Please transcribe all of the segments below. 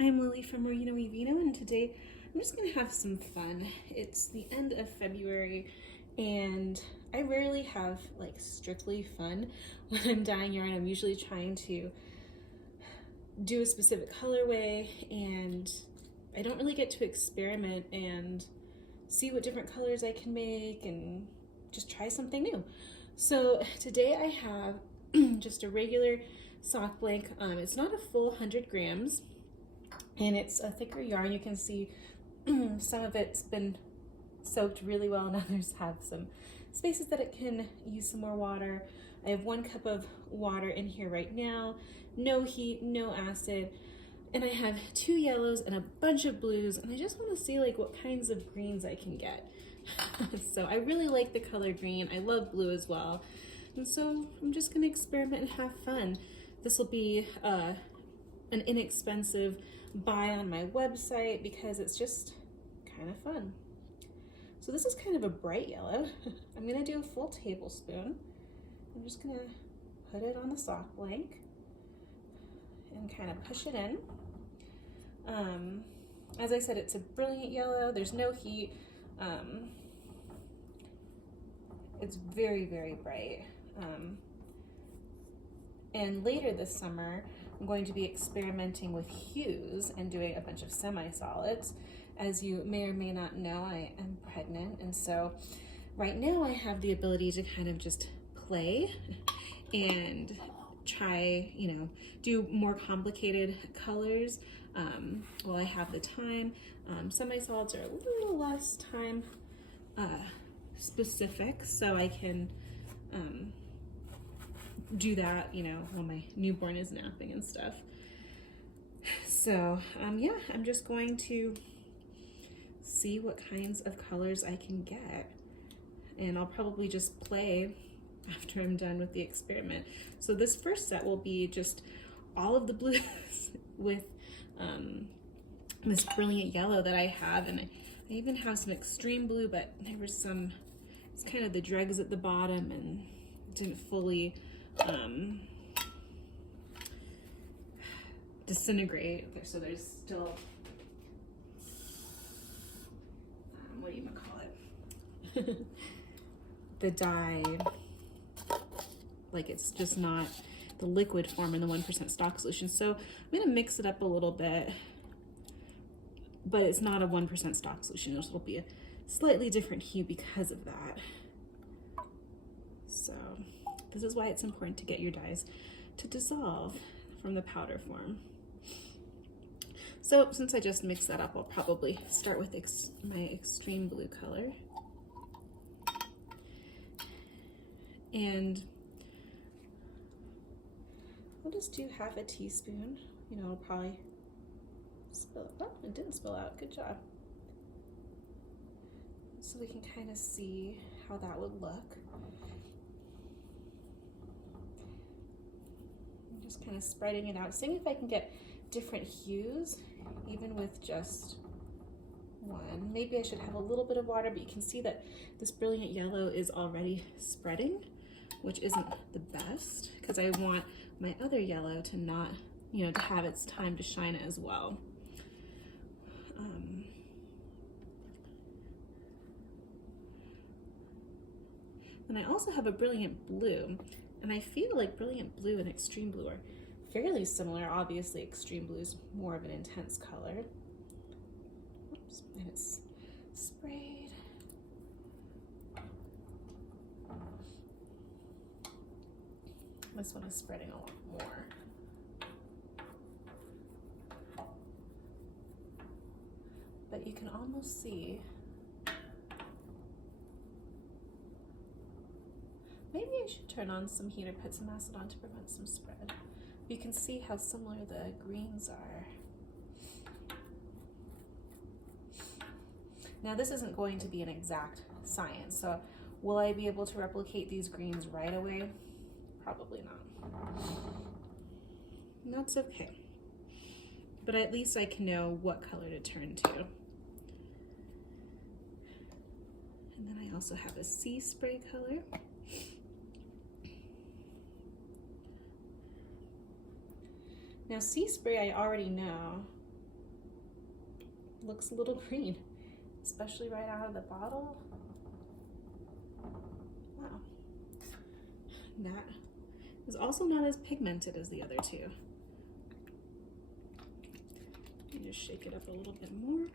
I'm Lily from Merino, Vino, and today I'm just gonna have some fun. It's the end of February, and I rarely have like strictly fun when I'm dyeing yarn. I'm usually trying to do a specific colorway, and I don't really get to experiment and see what different colors I can make and just try something new. So today I have just a regular sock blank. It's not a full 100 grams, and it's a thicker yarn. You can see some of it's been soaked really well, and others have some spaces that it can use some more water. I have 1 cup of water in here right now, no heat, no acid, and I have 2 yellows and a bunch of blues, and I just want to see like what kinds of greens I can get. So I really like the color green. I love blue as well, and so I'm just gonna experiment and have fun. This will be an inexpensive buy on my website because it's just kind of fun. So this is kind of a bright yellow. I'm gonna do a full tablespoon. I'm just gonna put it on the sock blank and kind of push it in. As I said, it's a brilliant yellow. There's no heat. It's very, very bright. And later this summer, I'm going to be experimenting with hues and doing a bunch of semi-solids. As you may or may not know, I am pregnant, and so right now I have the ability to kind of just play and try, do more complicated colors while I have the time. Semi-solids are a little less time specific, so I can do that, while my newborn is napping and stuff. So yeah, I'm just going to see what kinds of colors I can get, and I'll probably just play after I'm done with the experiment. So this first set will be just all of the blues with this brilliant yellow that I have, and I even have some extreme blue, but there was some, it's kind of the dregs at the bottom and didn't fully disintegrate. So there's still, what do you call it? The dye, like it's just not the liquid form in the 1% stock solution. So I'm gonna mix it up a little bit, but it's not a 1% stock solution. It'll be a slightly different hue because of that. So this is why it's important to get your dyes to dissolve from the powder form. So since I just mixed that up, I'll probably start with my extreme blue color. And I'll just do half a teaspoon. It'll probably spill. Oh, it didn't spill out. Good job. So we can kind of see how that would look. I'm just kind of spreading it out, seeing if I can get different hues, even with just one. Maybe I should have a little bit of water, but you can see that this brilliant yellow is already spreading, which isn't the best because I want my other yellow to not, to have its time to shine as well. And I also have a brilliant blue, and I feel like brilliant blue and extreme blue are fairly similar. Obviously, extreme blue is more of an intense color. Oops, and it's sprayed. This one is spreading a lot more. But you can almost see. Maybe I should turn on some heat or put some acid on to prevent some spread. You can see how similar the greens are. Now this isn't going to be an exact science, so will I be able to replicate these greens right away? Probably not. And that's okay. But at least I can know what color to turn to. And then I also have a sea spray color. Now sea spray I already know looks a little green, especially right out of the bottle. Wow. That is also not as pigmented as the other two. Let me just shake it up a little bit more.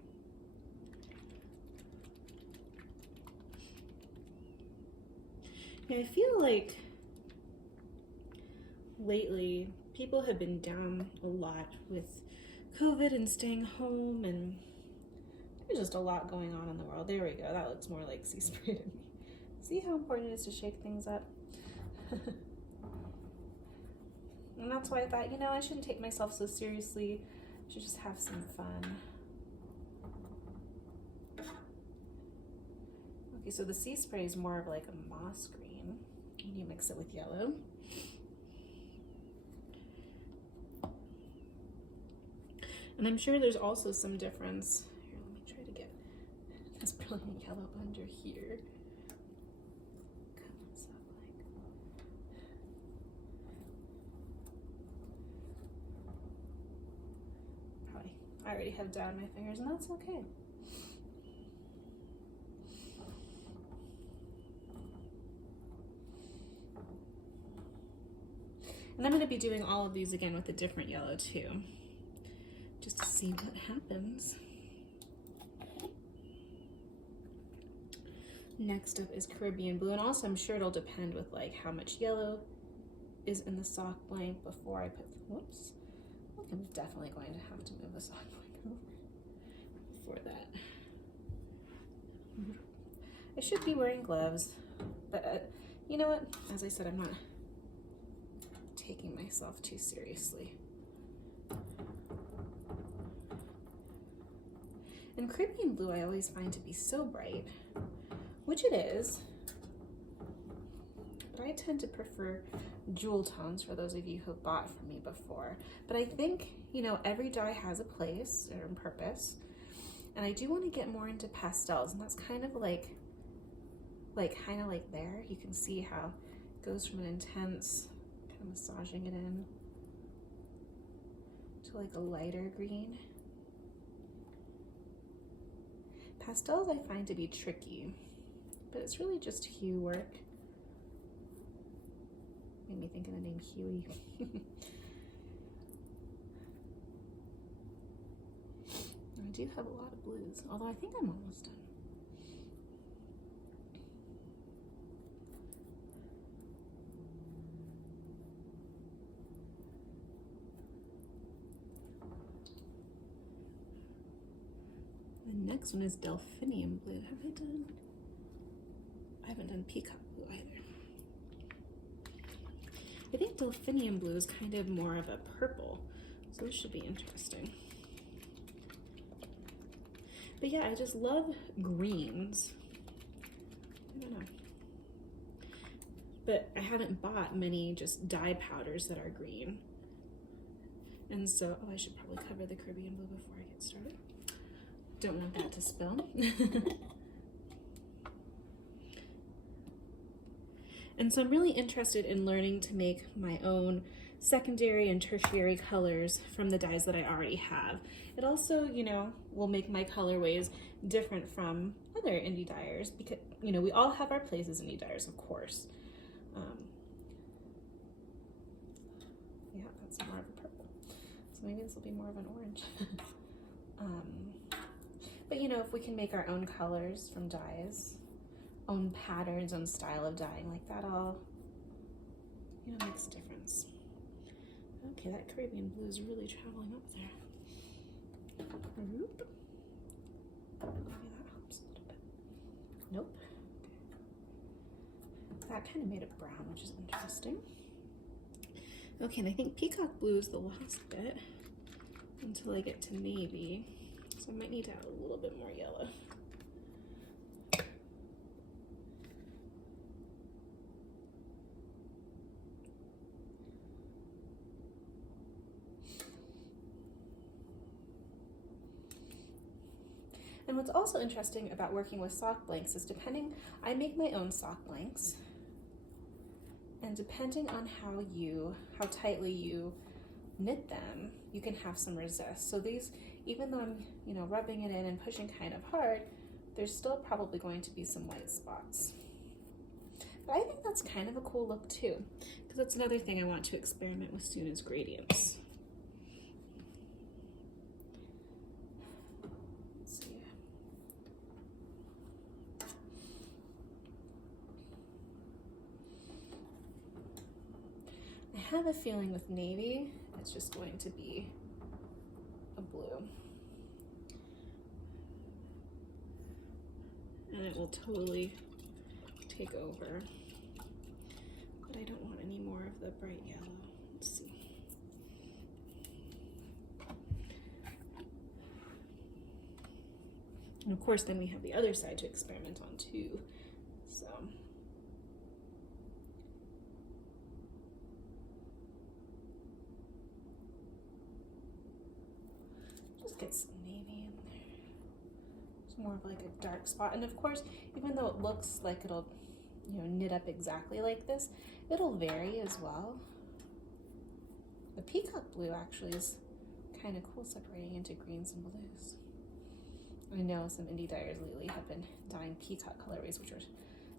Yeah, I feel like lately people have been down a lot with COVID and staying home, and there's just a lot going on in the world. There we go. That looks more like sea spray to me. See how important it is to shake things up? And that's why I thought, you know, I shouldn't take myself so seriously. I should just have some fun. Okay, so the sea spray is more of like a moss green. And you mix it with yellow. And I'm sure there's also some difference. Here, let me try to get this brilliant yellow under here. Comes up like. Probably, I already have dye on my fingers, and that's okay. And I'm going to be doing all of these again with a different yellow too, just to see what happens. Next up is Caribbean blue, and also I'm sure it'll depend with like how much yellow is in the sock blank before I put, whoops, I think I'm definitely going to have to move the sock blank over for that. I should be wearing gloves, but you know what, as I said, I'm not taking myself too seriously. And Caribbean blue I always find to be so bright, which it is, but I tend to prefer jewel tones for those of you who bought from me before. But I think, you know, every dye has a place or a purpose, and I do want to get more into pastels, and that's kind of like there, you can see how it goes from an intense, kind of massaging it in to like a lighter green. Pastels I find to be tricky, but it's really just hue work. Made me think of the name Huey. I do have a lot of blues, although I think I'm almost done. The next one is Delphinium blue. Have I done? I haven't done Peacock blue either. I think Delphinium blue is kind of more of a purple, so this should be interesting. But yeah, I just love greens. I don't know. But I haven't bought many just dye powders that are green. And so, oh, I should probably cover the Caribbean blue before I get started. Don't want that to spill. And so I'm really interested in learning to make my own secondary and tertiary colors from the dyes that I already have. It also, you know, will make my colorways different from other indie dyers because, you know, we all have our places in indie dyers, of course. Yeah, that's more of a purple. So maybe this will be more of an orange. But you know, if we can make our own colors from dyes, own patterns, own style of dyeing, like that all, you know, makes a difference. Okay, that Caribbean blue is really traveling up there. Maybe that helps a little bit. Nope. That kind of made it brown, which is interesting. Okay, and I think Peacock blue is the last bit until I get to navy. So I might need to add a little bit more yellow. And what's also interesting about working with sock blanks is I make my own sock blanks, and depending on how tightly you knit them, you can have some resist. So these, even though I'm, you know, rubbing it in and pushing kind of hard, there's still probably going to be some white spots. But I think that's kind of a cool look too, because that's another thing I want to experiment with soon is gradients. Let's see. I have a feeling with navy, it's just going to be a blue. And it will totally take over. But I don't want any more of the bright yellow. Let's see. And of course, then we have the other side to experiment on too. So. Just get some navy in there. It's more of like a dark spot. And of course, even though it looks like it'll, you know, knit up exactly like this, it'll vary as well. The peacock blue actually is kind of cool, separating into greens and blues. I know some indie dyers lately have been dyeing peacock colorways, which are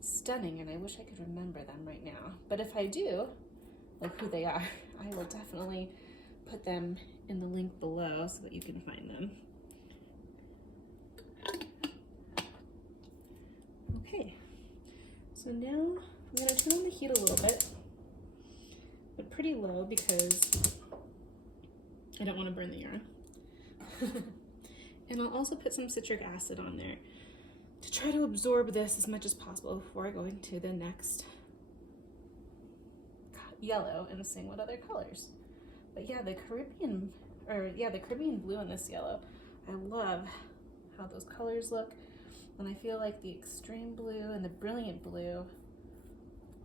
stunning, and I wish I could remember them right now. But if I do, like who they are, I will definitely put them in the link below so that you can find them. Okay, so now I'm going to turn on the heat a little bit, but pretty low because I don't want to burn the yarn. And I'll also put some citric acid on there to try to absorb this as much as possible before I go into the next yellow and sing what other colors. But yeah, the Caribbean blue in this yellow, I love how those colors look. And I feel like the extreme blue and the brilliant blue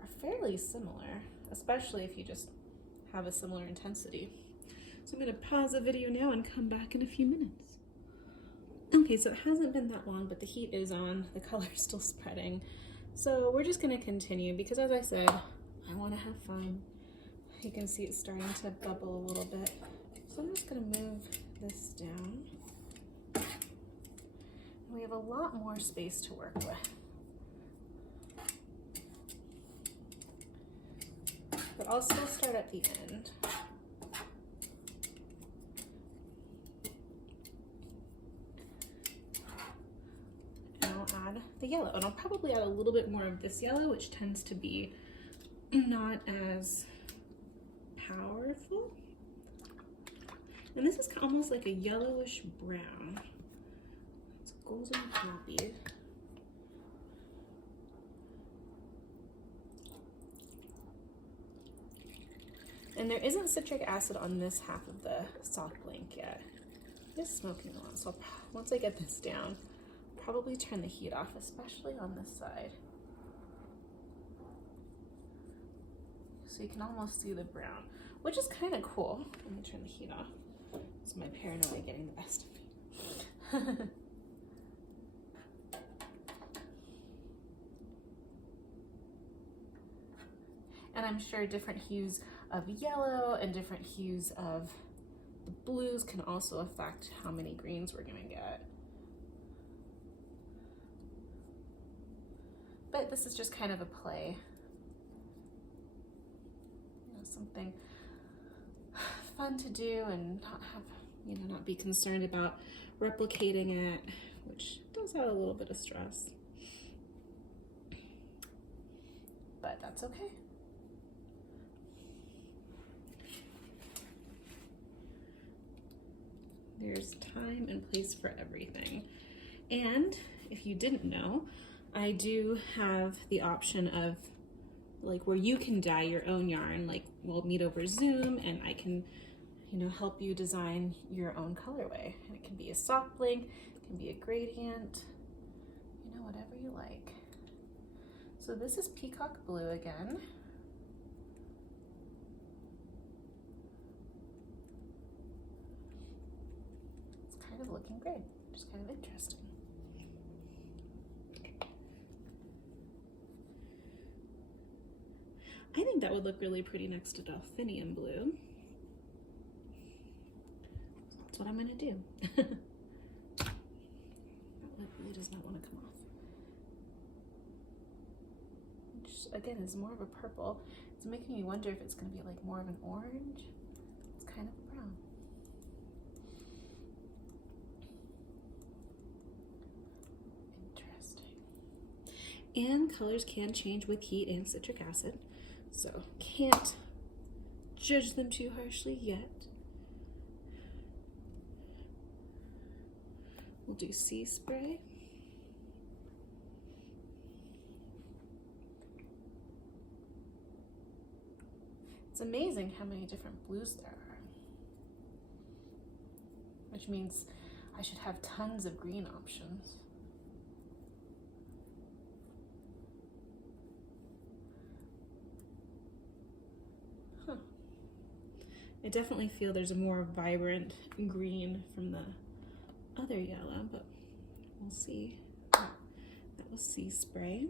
are fairly similar, especially if you just have a similar intensity. So I'm going to pause the video now and come back in a few minutes. Okay, so it hasn't been that long, but the heat is on, the color's still spreading. So we're just going to continue because, as I said, I want to have fun. You can see it's starting to bubble a little bit. So I'm just going to move this down. We have a lot more space to work with. But I'll still start at the end. And I'll add the yellow. And I'll probably add a little bit more of this yellow, which tends to be not as powerful. And this is almost like a yellowish brown. It's golden poppy. And there isn't citric acid on this half of the soft blank yet. It's smoking a lot, so once I get this down, I'll probably turn the heat off, especially on this side. So you can almost see the brown, which is kind of cool. Let me turn the heat off. It's my paranoia getting the best of me. And I'm sure different hues of yellow and different hues of the blues can also affect how many greens we're gonna get. But this is just kind of a play. You know, something fun to do and not have, you know, not be concerned about replicating it, which does have a little bit of stress. But that's okay. There's time and place for everything. And if you didn't know, I do have the option of like where you can dye your own yarn, like we'll meet over Zoom and I can, you know, help you design your own colorway. And it can be a soft blank, it can be a gradient, you know, whatever you like. So this is peacock blue again. Kind of looking great, just kind of interesting. I think that would look really pretty next to delphinium blue. So I'll that's what I'm gonna do. That really does not want to come off. Which, again, is more of a purple. It's making me wonder if it's gonna be like more of an orange. It's kind of brown. And colors can change with heat and citric acid, so can't judge them too harshly yet. We'll do sea spray. It's amazing how many different blues there are, which means I should have tons of green options. I definitely feel there's a more vibrant green from the other yellow, but we'll see. That was sea spray.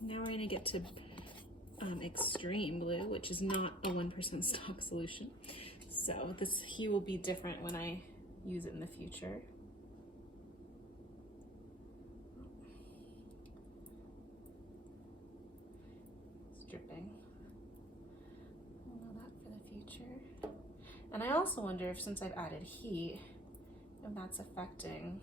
Now we're gonna get to extreme blue, which is not a 1% stock solution. So this hue will be different when I use it in the future. It's dripping. And I also wonder if, since I've added heat, if that's affecting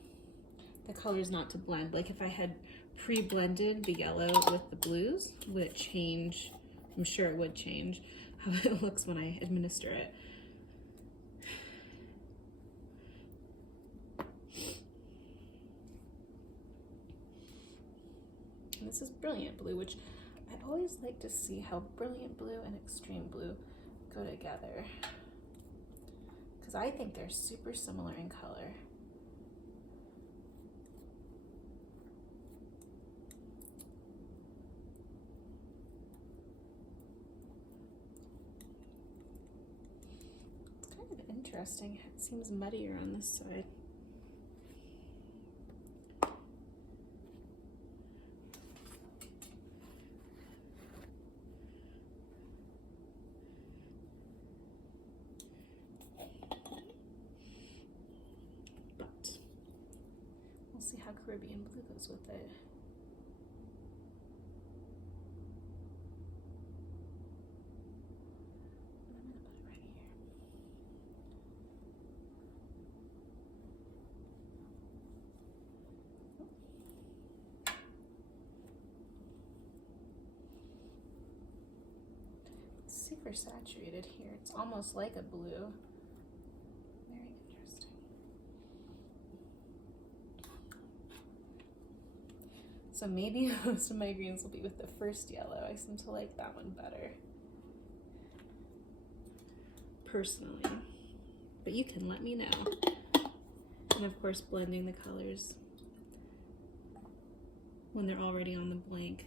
the colors not to blend. Like if I had pre-blended the yellow with the blues, would it change? I'm sure it would change how it looks when I administer it. And this is brilliant blue, which I always like to see how brilliant blue and extreme blue go together, because I think they're super similar in color. It's kind of interesting. It seems muddier on this side. See how Caribbean blue goes with it. I'm gonna put it right here. It's super saturated here. It's almost like a blue. So maybe most of my greens will be with the first yellow. I seem to like that one better, personally. But you can let me know. And of course, blending the colors when they're already on the blank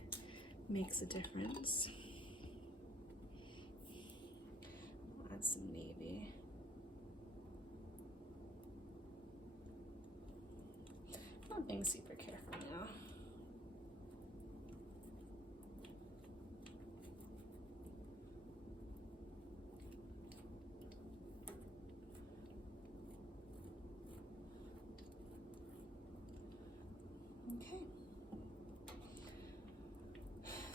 makes a difference. I'll add some navy. I'm being super careful now. Okay,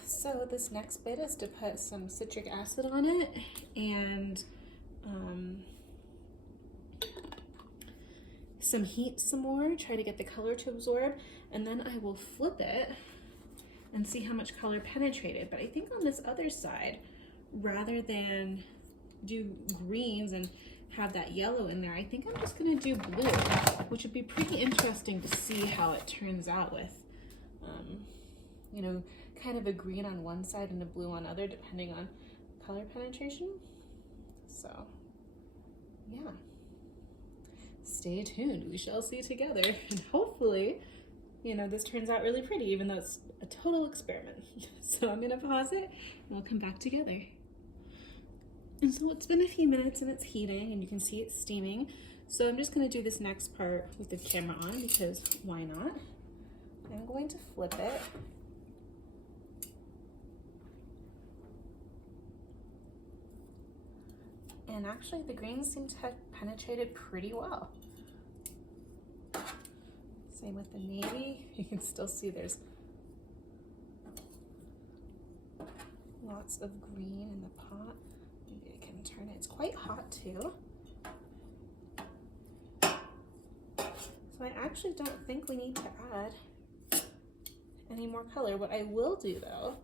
so this next bit is to put some citric acid on it and some heat some more, try to get the color to absorb, and then I will flip it and see how much color penetrated. But I think on this other side, rather than do greens and have that yellow in there, I think I'm just gonna do blue, which would be pretty interesting to see how it turns out with, you know, kind of a green on one side and a blue on other, depending on color penetration. So, yeah. Stay tuned, we shall see together. And hopefully, you know, this turns out really pretty, even though it's a total experiment. So I'm gonna pause it and we'll come back together. And so it's been a few minutes and it's heating and you can see it's steaming. So I'm just gonna do this next part with the camera on because why not? I'm going to flip it. And actually the greens seem to have penetrated pretty well. Same with the navy. You can still see there's lots of green in the pot. Maybe I can turn it. It's quite hot too. So I actually don't think we need to add any more color. What I will do though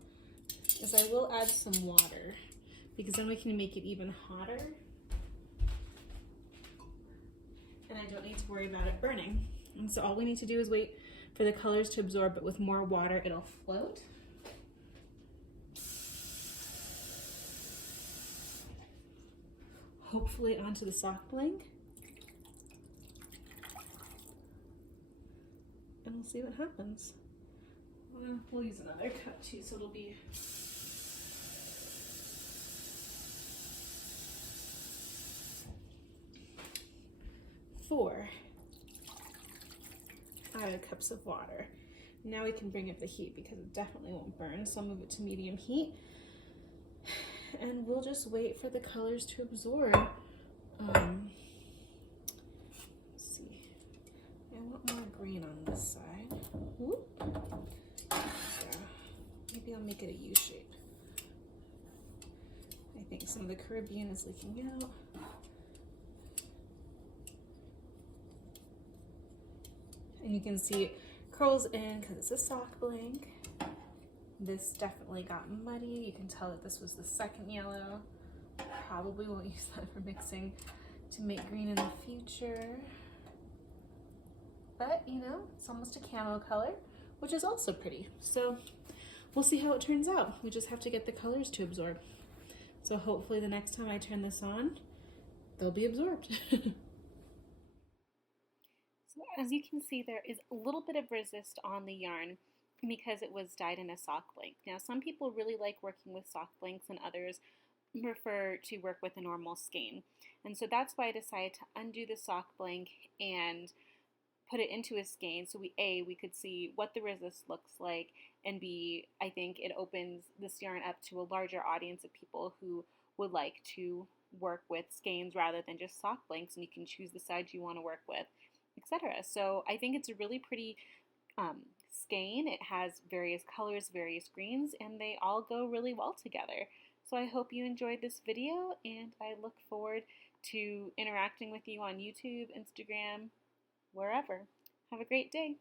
is I will add some water, because then we can make it even hotter and I don't need to worry about it burning. And so all we need to do is wait for the colors to absorb, but with more water it'll float. Hopefully onto the sock blank. And we'll see what happens. We'll use another cup too, so it'll be four added cups of water. Now we can bring up the heat because it definitely won't burn, so I'll move it to medium heat. And we'll just wait for the colors to absorb. Let's see. I want more green on this side. Whoop. So maybe I'll make it a U shape. I think some of the Caribbean is leaking out. And you can see it curls in because it's a sock blank. This definitely got muddy. You can tell that this was the second yellow. Probably won't use that for mixing to make green in the future. But you know, it's almost a camo color, which is also pretty. So we'll see how it turns out. We just have to get the colors to absorb. So hopefully the next time I turn this on, they'll be absorbed. So as you can see, there is a little bit of resist on the yarn because it was dyed in a sock blank. Now some people really like working with sock blanks and others prefer to work with a normal skein. And so that's why I decided to undo the sock blank and put it into a skein so we could see what the resist looks like, and B, I think it opens this yarn up to a larger audience of people who would like to work with skeins rather than just sock blanks, and you can choose the side you want to work with, etc. So I think it's a really pretty skein. It has various colors, various greens, and they all go really well together. So I hope you enjoyed this video, and I look forward to interacting with you on YouTube, Instagram, wherever. Have a great day.